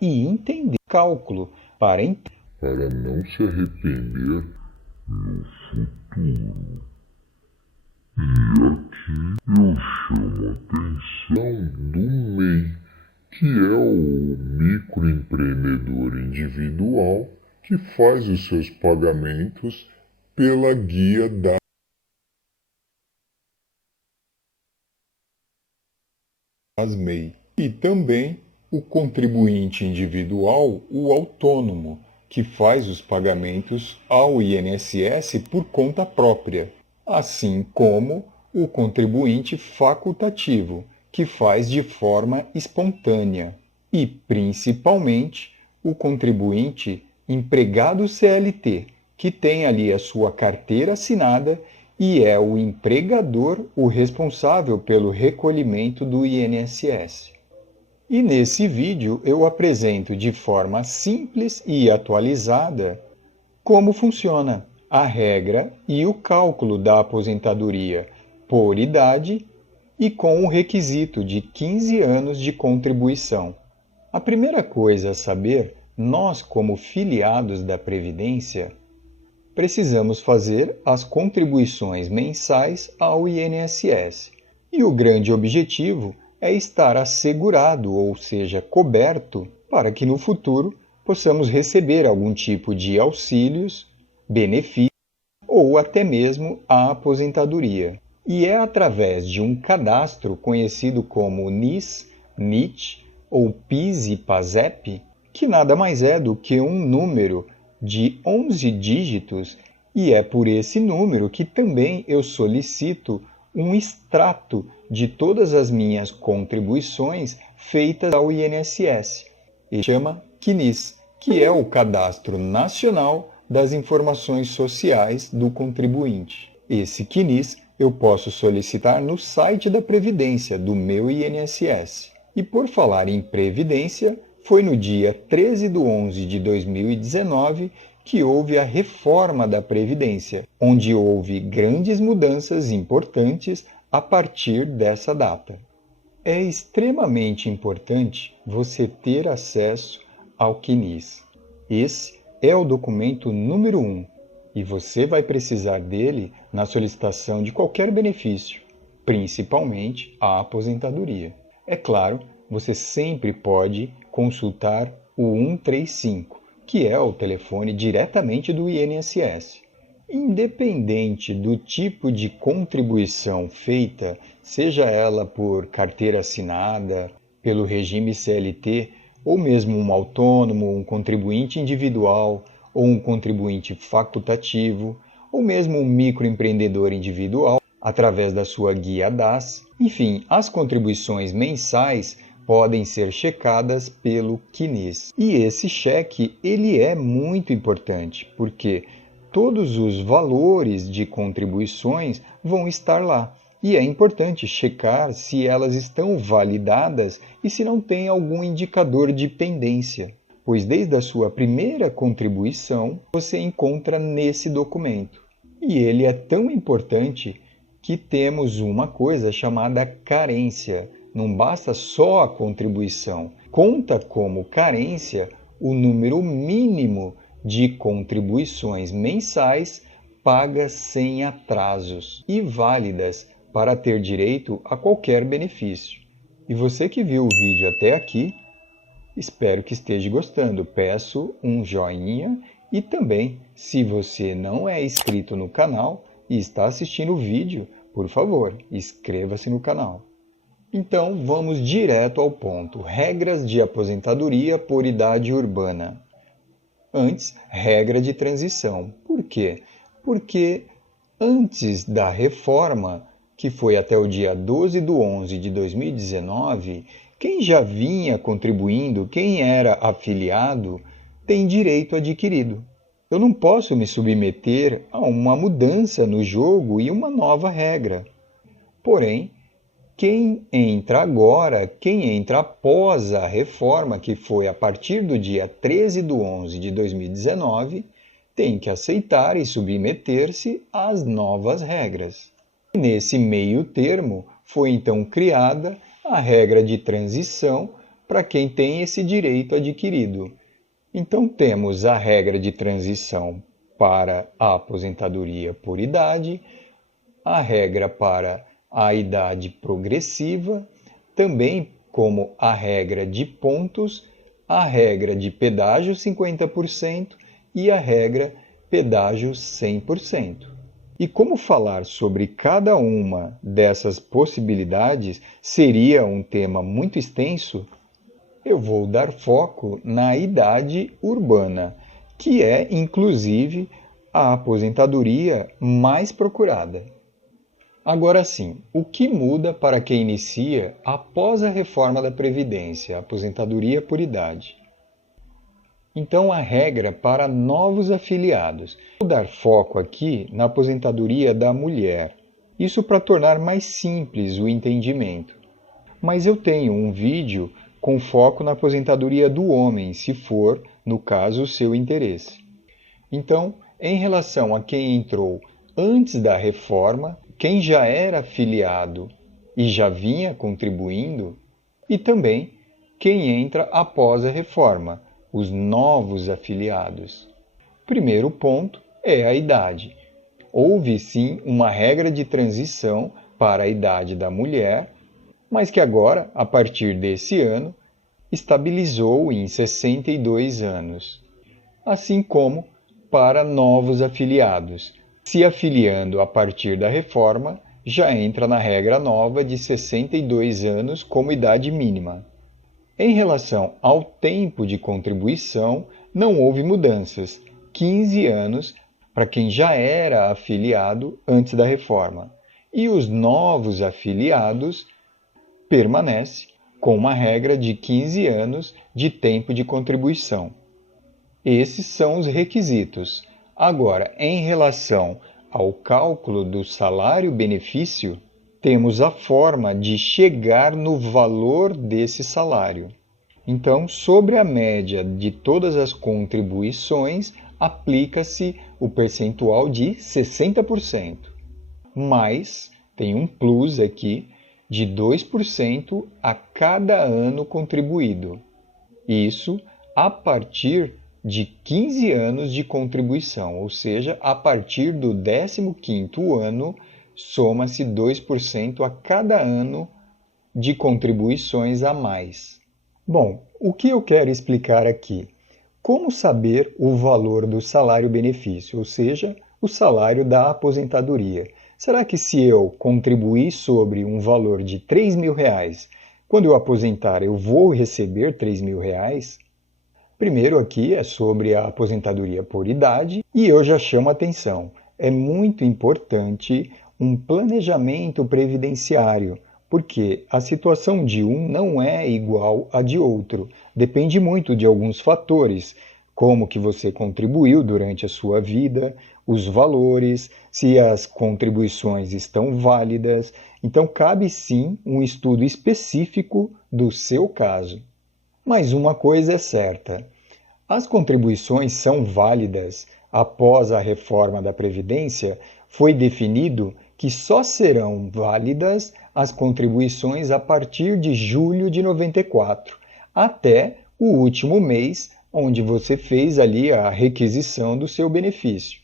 e entender o cálculo para não se arrepender no futuro. E aqui eu chamo a atenção do MEI, que é o microempreendedor individual que faz os seus pagamentos pela guia das MEI. E também o contribuinte individual, o autônomo, que faz os pagamentos ao INSS por conta própria, assim como o contribuinte facultativo, que faz de forma espontânea, e principalmente o contribuinte empregado CLT, que tem ali a sua carteira assinada e é o empregador o responsável pelo recolhimento do INSS. E nesse vídeo eu apresento de forma simples e atualizada como funciona a regra e o cálculo da aposentadoria por idade e com o requisito de 15 anos de contribuição. A primeira coisa a saber, nós como filiados da Previdência, precisamos fazer as contribuições mensais ao INSS. E o grande objetivo é estar assegurado, ou seja, coberto, para que no futuro possamos receber algum tipo de auxílios, benefícios ou até mesmo a aposentadoria. E é através de um cadastro conhecido como NIS, NIT ou PIS e PASEP, que nada mais é do que um número de 11 dígitos, e é por esse número que também eu solicito um extrato de todas as minhas contribuições feitas ao INSS. Ele chama CNIS, que é o Cadastro Nacional das Informações Sociais do Contribuinte. Esse CNIS eu posso solicitar no site da Previdência, do meu INSS. E por falar em Previdência, foi no dia 13 de 11 de 2019 que houve a reforma da Previdência, onde houve grandes mudanças importantes a partir dessa data. É extremamente importante você ter acesso ao CNIS. Esse é o documento número 1 e você vai precisar dele na solicitação de qualquer benefício, principalmente a aposentadoria. É claro, você sempre pode consultar o 135, que é o telefone diretamente do INSS. Independente do tipo de contribuição feita, seja ela por carteira assinada, pelo regime CLT, ou mesmo um autônomo, um contribuinte individual, ou um contribuinte facultativo, ou mesmo um microempreendedor individual, através da sua guia DAS, enfim, as contribuições mensais podem ser checadas pelo CNIS. E esse cheque, ele é muito importante, porque todos os valores de contribuições vão estar lá. E é importante checar se elas estão validadas e se não tem algum indicador de pendência, pois desde a sua primeira contribuição você encontra nesse documento. E ele é tão importante que temos uma coisa chamada carência. Não basta só a contribuição. Conta como carência o número mínimo de contribuições mensais pagas sem atrasos e válidas para ter direito a qualquer benefício. E você que viu o vídeo até aqui, espero que esteja gostando. Peço um joinha e também, se você não é inscrito no canal e está assistindo o vídeo, por favor, inscreva-se no canal. Então, vamos direto ao ponto. Regras de aposentadoria por idade urbana. Antes, regra de transição. Por quê? Porque antes da reforma, que foi até o dia 12 de 11 de 2019, quem já vinha contribuindo, quem era afiliado, tem direito adquirido. Eu não posso me submeter a uma mudança no jogo e uma nova regra. Porém, quem entra agora, quem entra após a reforma, que foi a partir do dia 13 de 11 de 2019, tem que aceitar e submeter-se às novas regras. E nesse meio termo, foi então criada a regra de transição para quem tem esse direito adquirido. Então, temos a regra de transição para a aposentadoria por idade, a regra para a idade progressiva, também como a regra de pontos, a regra de pedágio 50% e a regra pedágio 100%. E como falar sobre cada uma dessas possibilidades seria um tema muito extenso, eu vou dar foco na idade urbana, que é, inclusive, a aposentadoria mais procurada. Agora sim, o que muda para quem inicia após a reforma da Previdência, a aposentadoria por idade? Então, a regra para novos afiliados. Vou dar foco aqui na aposentadoria da mulher. Isso para tornar mais simples o entendimento. Mas eu tenho um vídeo com foco na aposentadoria do homem, se for, no caso, o seu interesse. Então, em relação a quem entrou antes da reforma, quem já era afiliado e já vinha contribuindo, e também quem entra após a reforma, os novos afiliados. Primeiro ponto é a idade. Houve sim uma regra de transição para a idade da mulher, mas que agora, a partir desse ano, estabilizou em 62 anos, assim como para novos afiliados. Se afiliando a partir da reforma, já entra na regra nova de 62 anos como idade mínima. Em relação ao tempo de contribuição, não houve mudanças. 15 anos para quem já era afiliado antes da reforma. E os novos afiliados permanecem com uma regra de 15 anos de tempo de contribuição. Esses são os requisitos. Agora, em relação ao cálculo do salário-benefício, temos a forma de chegar no valor desse salário. Então, sobre a média de todas as contribuições, aplica-se o percentual de 60%. Mas tem um plus aqui de 2% a cada ano contribuído. Isso a partir de 15 anos de contribuição, ou seja, a partir do 15º ano, soma-se 2% a cada ano de contribuições a mais. Bom, o que eu quero explicar aqui? Como saber o valor do salário-benefício, ou seja, o salário da aposentadoria? Será que se eu contribuir sobre um valor de R$3.000, quando eu aposentar eu vou receber R$3.000? Primeiro aqui é sobre a aposentadoria por idade e eu já chamo a atenção. É muito importante um planejamento previdenciário, porque a situação de um não é igual à de outro. Depende muito de alguns fatores, como que você contribuiu durante a sua vida, os valores, se as contribuições estão válidas. Então, cabe sim um estudo específico do seu caso. Mas uma coisa é certa, as contribuições são válidas. Após a reforma da Previdência, foi definido que só serão válidas as contribuições a partir de julho de 94, até o último mês onde você fez ali a requisição do seu benefício.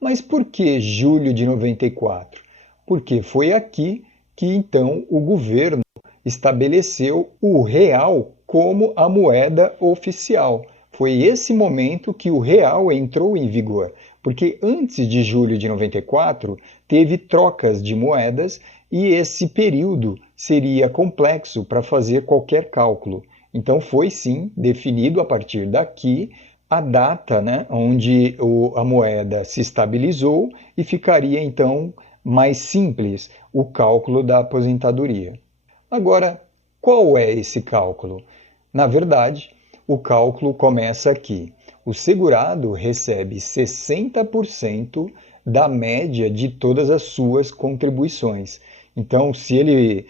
Mas por que julho de 94? Porque foi aqui que então o governo estabeleceu o real como a moeda oficial. Foi esse momento que o real entrou em vigor, porque antes de julho de 94 teve trocas de moedas e esse período seria complexo para fazer qualquer cálculo. Então foi sim definido a partir daqui a data, onde a moeda se estabilizou e ficaria então mais simples o cálculo da aposentadoria. Agora, qual é esse cálculo? Na verdade, o cálculo começa aqui. O segurado recebe 60% da média de todas as suas contribuições. Então, se ele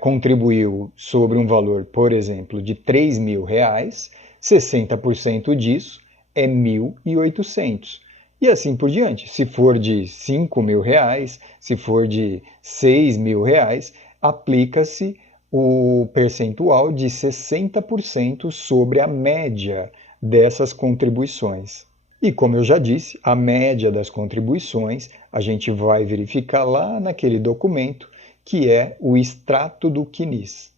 contribuiu sobre um valor, por exemplo, de R$3.000, 60% disso é 1.800. E assim por diante. Se for de R$5.000, se for de R$6.000, aplica-se o percentual de 60% sobre a média dessas contribuições. E como eu já disse, a média das contribuições a gente vai verificar lá naquele documento que é o extrato do CNIS.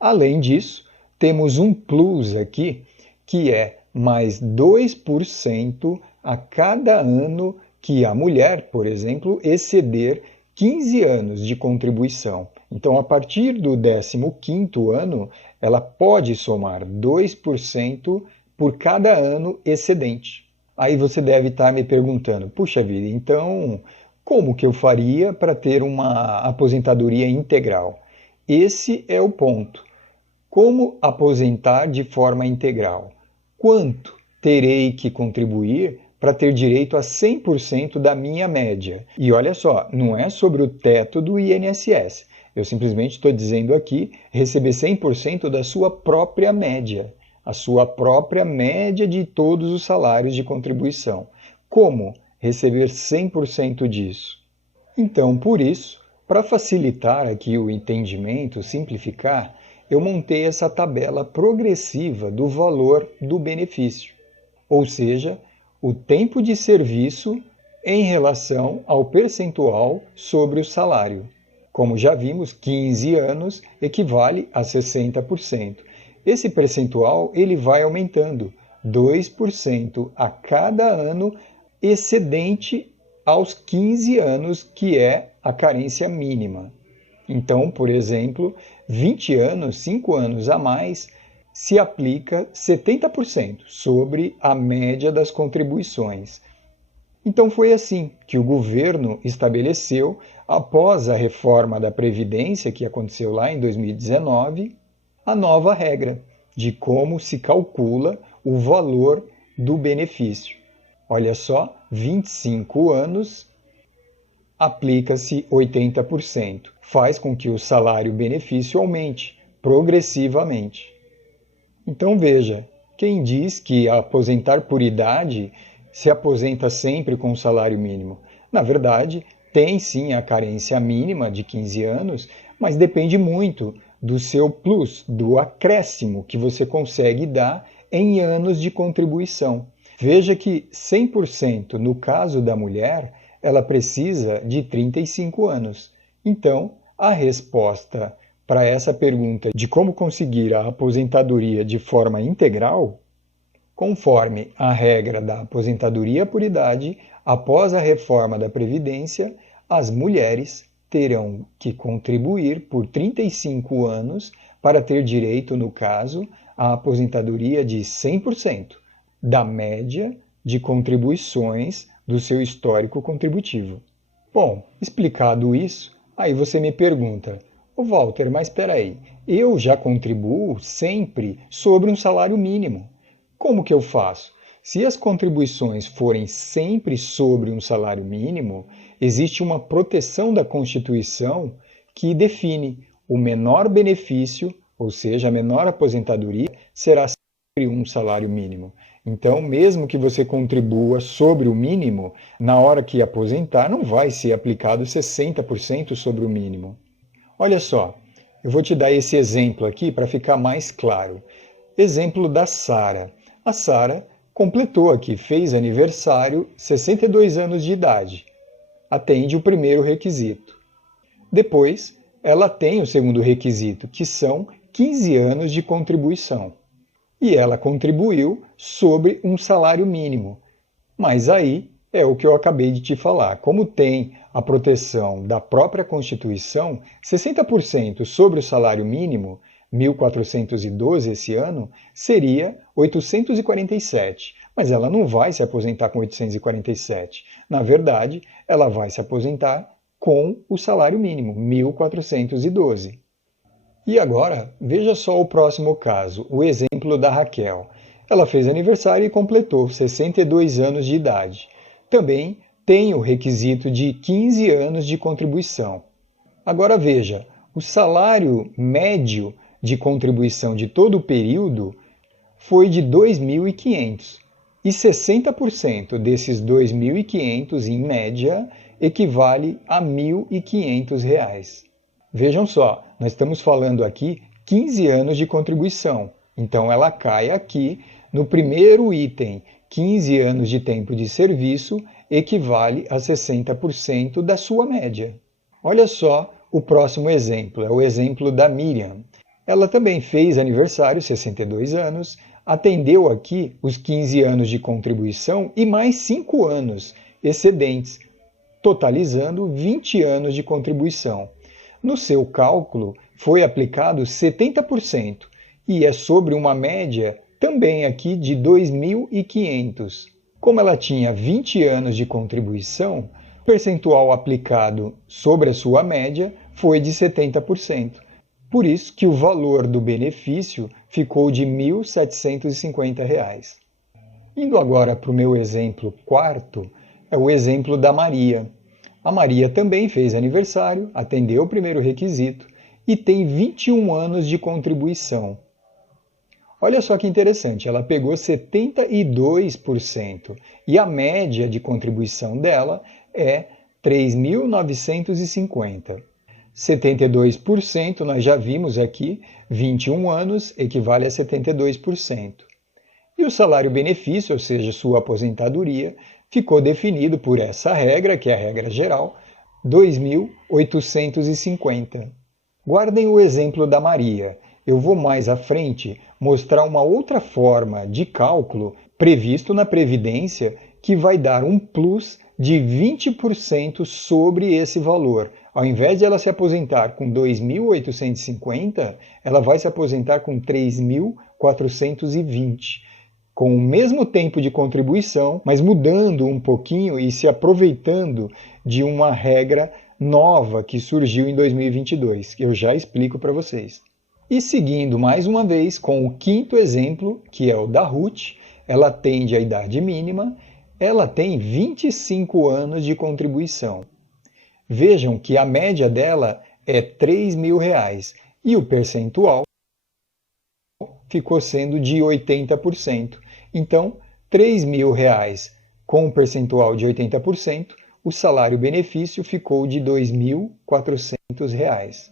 Além disso, temos um plus aqui que é mais 2% a cada ano que a mulher, por exemplo, exceder 15 anos de contribuição. Então, a partir do 15º ano, ela pode somar 2% por cada ano excedente. Aí você deve estar me perguntando, puxa vida, então como que eu faria para ter uma aposentadoria integral? Esse é o ponto. Como aposentar de forma integral? Quanto terei que contribuir para ter direito a 100% da minha média? E olha só, não é sobre o teto do INSS. Eu simplesmente estou dizendo aqui receber 100% da sua própria média, a sua própria média de todos os salários de contribuição. Como receber 100% disso? Então, por isso, para facilitar aqui o entendimento, simplificar, eu montei essa tabela progressiva do valor do benefício, ou seja, o tempo de serviço em relação ao percentual sobre o salário. Como já vimos, 15 anos equivale a 60%. Esse percentual ele vai aumentando, 2% a cada ano excedente aos 15 anos, que é a carência mínima. Então, por exemplo, 20 anos, 5 anos a mais, se aplica 70% sobre a média das contribuições. Então foi assim que o governo estabeleceu, após a reforma da Previdência, que aconteceu lá em 2019, a nova regra de como se calcula o valor do benefício. Olha só, 25 anos, aplica-se 80%. Faz com que o salário-benefício aumente progressivamente. Então veja, quem diz que aposentar por idade se aposenta sempre com o salário mínimo? Na verdade, tem sim a carência mínima de 15 anos, mas depende muito do seu plus, do acréscimo que você consegue dar em anos de contribuição. Veja que 100% no caso da mulher, ela precisa de 35 anos. Então, a resposta para essa pergunta de como conseguir a aposentadoria de forma integral, conforme a regra da aposentadoria por idade, após a reforma da Previdência, as mulheres terão que contribuir por 35 anos para ter direito, no caso, à aposentadoria de 100% da média de contribuições do seu histórico contributivo. Bom, explicado isso, aí você me pergunta, Walter, mas espera aí, eu já contribuo sempre sobre um salário mínimo. Como que eu faço? Se as contribuições forem sempre sobre um salário mínimo, existe uma proteção da Constituição que define o menor benefício, ou seja, a menor aposentadoria, será sempre um salário mínimo. Então, mesmo que você contribua sobre o mínimo, na hora que aposentar, não vai ser aplicado 60% sobre o mínimo. Olha só, eu vou te dar esse exemplo aqui para ficar mais claro. Exemplo da Sara. A Sara completou aqui, fez aniversário, 62 anos de idade. Atende o primeiro requisito. Depois, ela tem o segundo requisito, que são 15 anos de contribuição. E ela contribuiu sobre um salário mínimo. Mas aí é o que eu acabei de te falar. Como tem a proteção da própria Constituição, 60% sobre o salário mínimo, 1.412 esse ano, seria 847. Mas ela não vai se aposentar com 847. Na verdade, ela vai se aposentar com o salário mínimo, 1.412. E agora, veja só o próximo caso, o exemplo da Raquel. Ela fez aniversário e completou 62 anos de idade. Também tem o requisito de 15 anos de contribuição. Agora veja, o salário médio de contribuição de todo o período foi de 2.500. E 60% desses 2.500, em média, equivale a R$ 1.500. Vejam só, nós estamos falando aqui 15 anos de contribuição. Então ela cai aqui no primeiro item. 15 anos de tempo de serviço equivale a 60% da sua média. Olha só o próximo exemplo, é o exemplo da Miriam. Ela também fez aniversário, 62 anos, atendeu aqui os 15 anos de contribuição e mais 5 anos excedentes, totalizando 20 anos de contribuição. No seu cálculo, foi aplicado 70% e é sobre uma média também aqui de 2.500. Como ela tinha 20 anos de contribuição, o percentual aplicado sobre a sua média foi de 70%. Por isso que o valor do benefício ficou de R$ 1.750. Indo agora para o meu exemplo quarto, é o exemplo da Maria. A Maria também fez aniversário, atendeu o primeiro requisito e tem 21 anos de contribuição. Olha só que interessante, ela pegou 72% e a média de contribuição dela é 3.950. 72% nós já vimos aqui, 21 anos equivale a 72%. E o salário-benefício, ou seja, sua aposentadoria, ficou definido por essa regra, que é a regra geral, 2.850. Guardem o exemplo da Maria. Eu vou mais à frente mostrar uma outra forma de cálculo previsto na Previdência que vai dar um plus de 20% sobre esse valor. Ao invés de ela se aposentar com 2.850, ela vai se aposentar com 3.420, com o mesmo tempo de contribuição, mas mudando um pouquinho e se aproveitando de uma regra nova que surgiu em 2022, que eu já explico para vocês. E seguindo mais uma vez com o quinto exemplo, que é o da Ruth, ela atende a idade mínima, ela tem 25 anos de contribuição. Vejam que a média dela é R$ 3.000 e o percentual ficou sendo de 80%. Então, R$ 3.000 com um percentual de 80%, o salário-benefício ficou de R$ 2.400.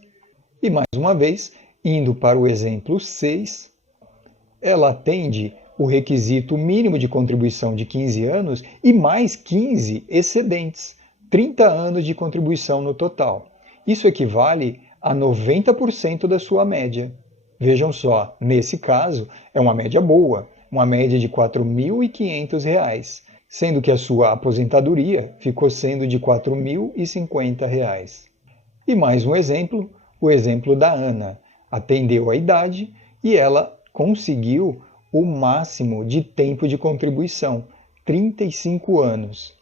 E mais uma vez, indo para o exemplo 6, ela atende o requisito mínimo de contribuição de 15 anos e mais 15 excedentes, 30 anos de contribuição no total. Isso equivale a 90% da sua média. Vejam só, nesse caso, é uma média boa, uma média de R$ 4.500, sendo que a sua aposentadoria ficou sendo de R$ 4.050. E mais um exemplo, o exemplo da Ana. Atendeu a idade e ela conseguiu o máximo de tempo de contribuição, 35 anos.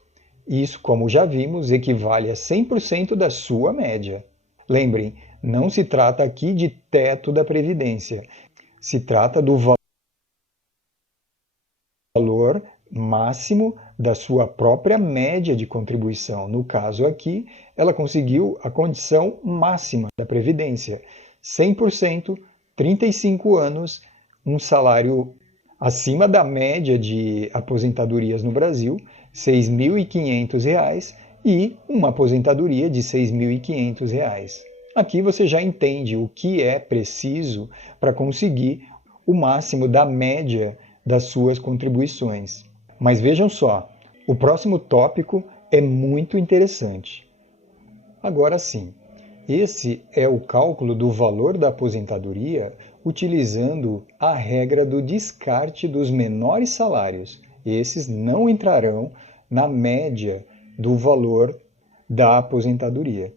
Isso, como já vimos, equivale a 100% da sua média. Lembrem, não se trata aqui de teto da Previdência, se trata do valor máximo da sua própria média de contribuição. No caso aqui, ela conseguiu a condição máxima da Previdência, 100%, 35 anos, um salário acima da média de aposentadorias no Brasil, R$ 6.500, e uma aposentadoria de R$ 6.500. Aqui você já entende o que é preciso para conseguir o máximo da média das suas contribuições. Mas vejam só, o próximo tópico é muito interessante. Agora sim, esse é o cálculo do valor da aposentadoria utilizando a regra do descarte dos menores salários. Esses não entrarão na média do valor da aposentadoria.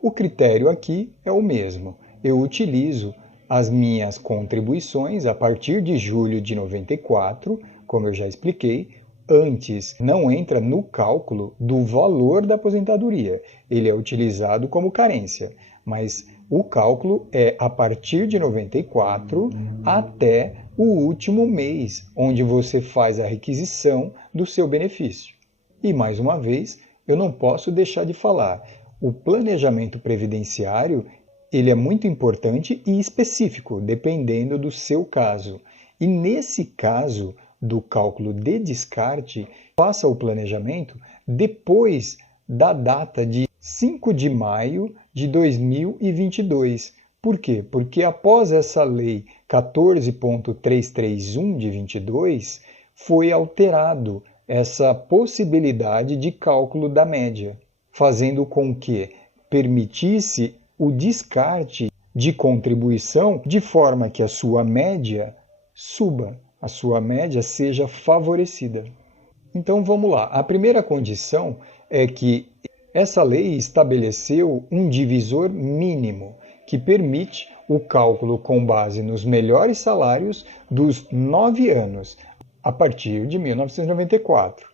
O critério aqui é o mesmo. Eu utilizo as minhas contribuições a partir de julho de 94, como eu já expliquei. Antes não entra no cálculo do valor da aposentadoria. Ele é utilizado como carência, mas o cálculo é a partir de 94 até o último mês, onde você faz a requisição do seu benefício. E mais uma vez, eu não posso deixar de falar, o planejamento previdenciário ele é muito importante e específico, dependendo do seu caso. E nesse caso do cálculo de descarte, faça o planejamento depois da data de 5 de maio de 2022. Por quê? Porque após essa lei 14.331 de 22, foi alterado essa possibilidade de cálculo da média, fazendo com que permitisse o descarte de contribuição de forma que a sua média suba, a sua média seja favorecida. Então vamos lá. A primeira condição é que essa lei estabeleceu um divisor mínimo que permite o cálculo com base nos melhores salários dos 9 anos, a partir de 1994.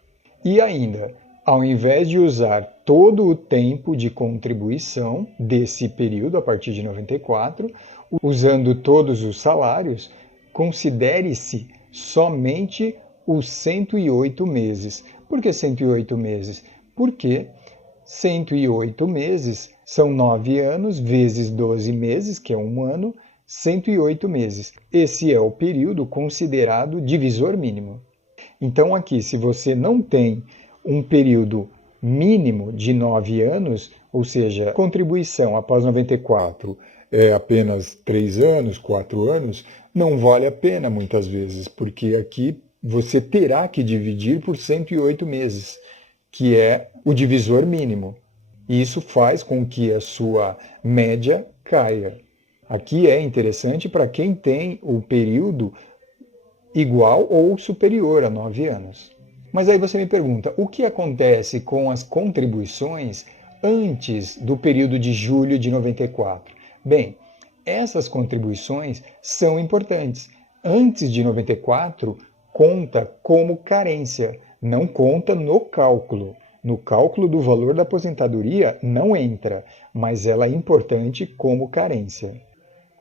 E ainda, ao invés de usar todo o tempo de contribuição desse período, a partir de 94, usando todos os salários, considere-se somente os 108 meses. Por que 108 meses? Porque 108 meses são 9 anos vezes 12 meses, que é um ano, 108 meses. Esse é o período considerado divisor mínimo. Então aqui, se você não tem um período mínimo de 9 anos, ou seja, contribuição após 94 é apenas 3 anos, 4 anos, não vale a pena muitas vezes, porque aqui você terá que dividir por 108 meses, que é o divisor mínimo. Isso faz com que a sua média caia. Aqui é interessante para quem tem o período igual ou superior a 9 anos. Mas aí você me pergunta, o que acontece com as contribuições antes do período de julho de 94? Bem, essas contribuições são importantes. Antes de 94, conta como carência, não conta no cálculo. No cálculo do valor da aposentadoria não entra, mas ela é importante como carência.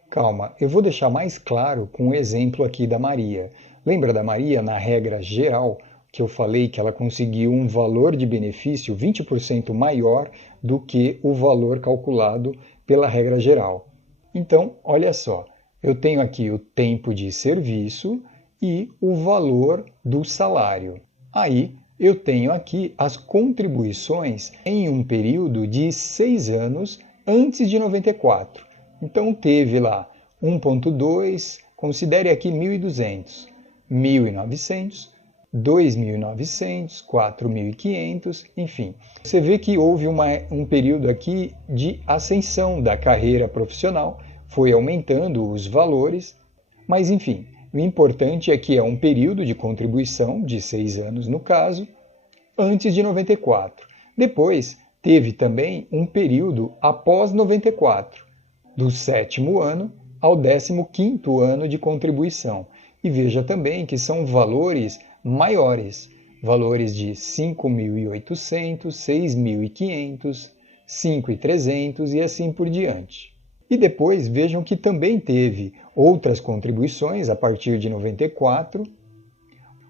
Calma, eu vou deixar mais claro com o exemplo aqui da Maria. Lembra da Maria, na regra geral, que eu falei que ela conseguiu um valor de benefício 20% maior do que o valor calculado pela regra geral? Então, olha só, eu tenho aqui o tempo de serviço e o valor do salário. Aí, eu tenho aqui as contribuições em um período de 6 anos antes de 94. Então, teve lá 1.2, considere aqui 1.200, 1.900, 2.900, 4.500, enfim. Você vê que houve um período aqui de ascensão da carreira profissional, foi aumentando os valores, mas enfim, o importante é que é um período de contribuição, de 6 anos no caso, antes de 94. Depois, teve também um período após 94, do 7º ano ao 15º ano de contribuição. E veja também que são valores maiores, valores de 5.800, 6.500, 5.300 e assim por diante. E depois vejam que também teve outras contribuições a partir de 94,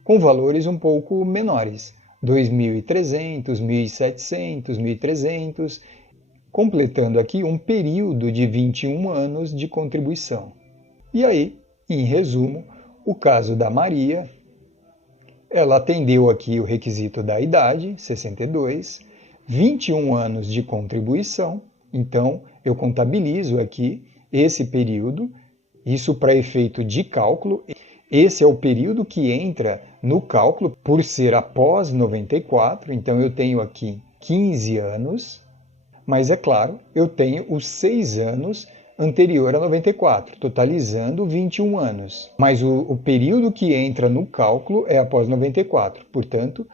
com valores um pouco menores, 2.300, 1.700, 1.300, completando aqui um período de 21 anos de contribuição. E aí, em resumo, o caso da Maria, ela atendeu aqui o requisito da idade, 62, 21 anos de contribuição, então eu contabilizo aqui esse período, isso para efeito de cálculo. Esse é o período que entra no cálculo por ser após 94, então eu tenho aqui 15 anos, mas é claro, eu tenho os 6 anos anterior a 94, totalizando 21 anos. Mas o período que entra no cálculo é após 94, portanto,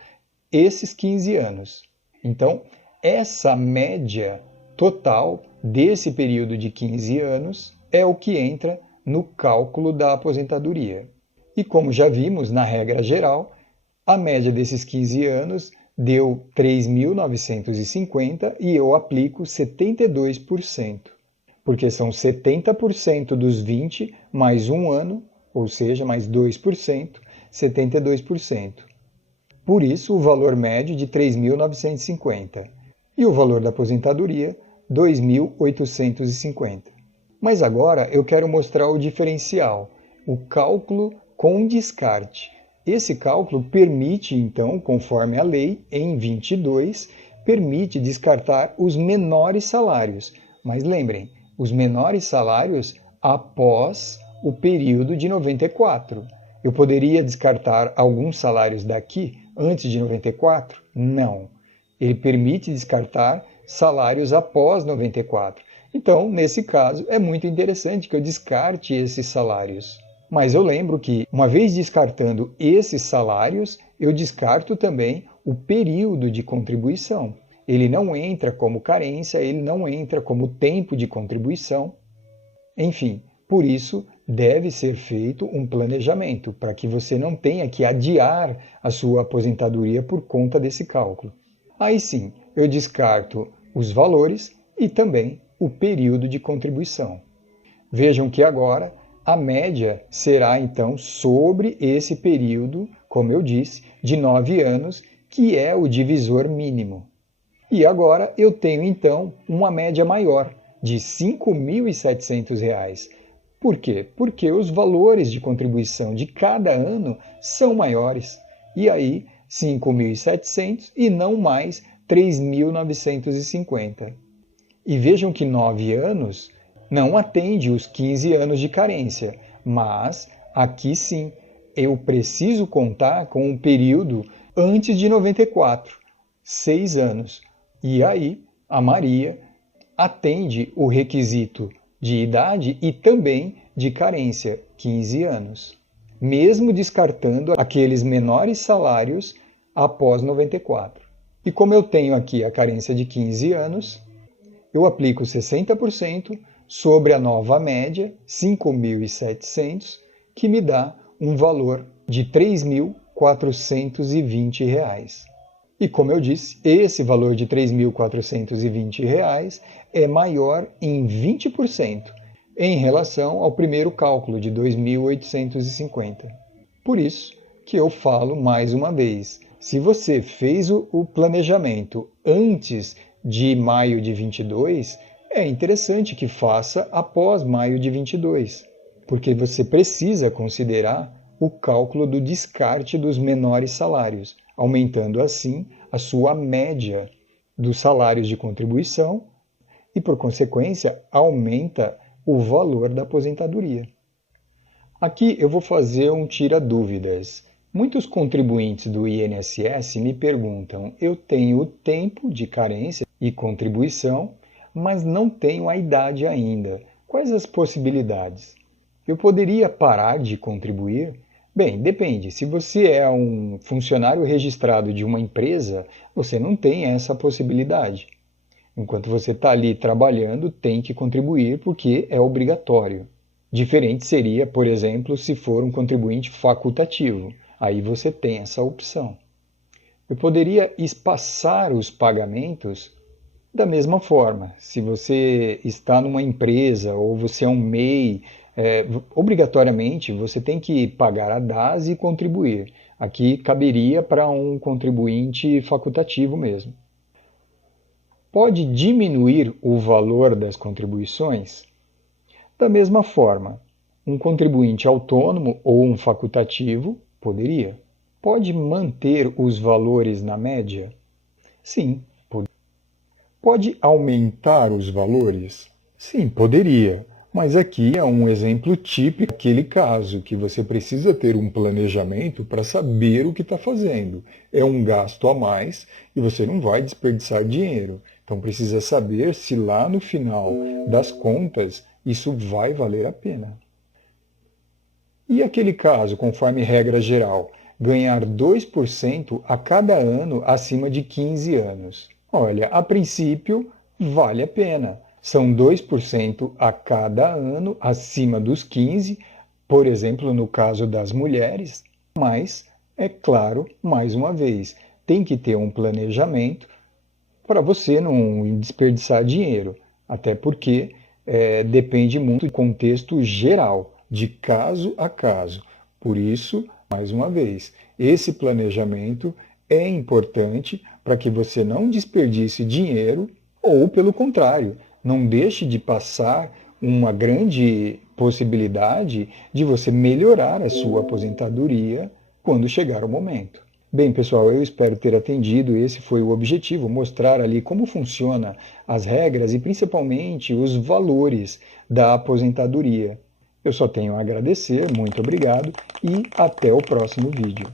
esses 15 anos. Então, essa média total desse período de 15 anos é o que entra no cálculo da aposentadoria. E como já vimos na regra geral, a média desses 15 anos deu 3.950 e eu aplico 72%, porque são 70% dos 20 mais um ano, ou seja, mais 2%, 72%. Por isso, o valor médio de 3.950 e o valor da aposentadoria, 2.850. Mas agora eu quero mostrar o diferencial, o cálculo com descarte. Esse cálculo permite, então, conforme a lei, em 22, permite descartar os menores salários. Mas lembrem, os menores salários após o período de 94. Eu poderia descartar alguns salários daqui antes de 94? Não. Ele permite descartar salários após 94. Então, nesse caso, é muito interessante que eu descarte esses salários. Mas eu lembro que, uma vez descartando esses salários, eu descarto também o período de contribuição. Ele não entra como carência, ele não entra como tempo de contribuição. Enfim, por isso deve ser feito um planejamento, para que você não tenha que adiar a sua aposentadoria por conta desse cálculo. Aí sim, eu descarto os valores e também o período de contribuição. Vejam que agora a média será então sobre esse período, como eu disse, de 9 anos, que é o divisor mínimo. E agora eu tenho então uma média maior, de R$ 5.700. Por quê? Porque os valores de contribuição de cada ano são maiores. E aí, 5.700 e não mais 3.950. E vejam que 9 anos não atende os 15 anos de carência, mas aqui sim, eu preciso contar com um período antes de 94, 6 anos. E aí, a Maria atende o requisito de idade e também de carência, 15 anos, mesmo descartando aqueles menores salários após 94. E como eu tenho aqui a carência de 15 anos, eu aplico 60% sobre a nova média, 5.700, que me dá um valor de R$ 3.420. E como eu disse, esse valor de R$ 3.420 é maior em 20% em relação ao primeiro cálculo de 2.850. Por isso que eu falo mais uma vez, se você fez o planejamento antes de maio de 22, é interessante que faça após maio de 22, porque você precisa considerar o cálculo do descarte dos menores salários, aumentando assim a sua média dos salários de contribuição e, por consequência, aumenta o valor da aposentadoria. Aqui eu vou fazer um tira-dúvidas. Muitos contribuintes do INSS me perguntam: eu tenho o tempo de carência e contribuição, mas não tenho a idade ainda. Quais as possibilidades? Eu poderia parar de contribuir? Bem, depende. Se você é um funcionário registrado de uma empresa, você não tem essa possibilidade. Enquanto você está ali trabalhando, tem que contribuir porque é obrigatório. Diferente seria, por exemplo, se for um contribuinte facultativo. Aí você tem essa opção. Eu poderia espaçar os pagamentos da mesma forma. Se você está numa empresa ou você é um MEI, obrigatoriamente você tem que pagar a DAS e contribuir. Aqui caberia para um contribuinte facultativo mesmo. Pode diminuir o valor das contribuições? Da mesma forma, um contribuinte autônomo ou um facultativo poderia. Pode manter os valores na média? Sim. Pode aumentar os valores? Sim, poderia. Mas aqui é um exemplo típico daquele caso que você precisa ter um planejamento para saber o que está fazendo. É um gasto a mais e você não vai desperdiçar dinheiro. Então precisa saber se lá no final das contas isso vai valer a pena. E aquele caso, conforme regra geral, ganhar 2% a cada ano acima de 15 anos? Olha, a princípio vale a pena. São 2% a cada ano acima dos 15, por exemplo, no caso das mulheres, mas, é claro, mais uma vez, tem que ter um planejamento para você não desperdiçar dinheiro, até porque depende muito do contexto geral, de caso a caso. Por isso, mais uma vez, esse planejamento é importante para que você não desperdice dinheiro ou, pelo contrário, não deixe de passar uma grande possibilidade de você melhorar a sua aposentadoria quando chegar o momento. Bem, pessoal, eu espero ter atendido. Esse foi o objetivo, mostrar ali como funciona as regras e principalmente os valores da aposentadoria. Eu só tenho a agradecer, muito obrigado e até o próximo vídeo.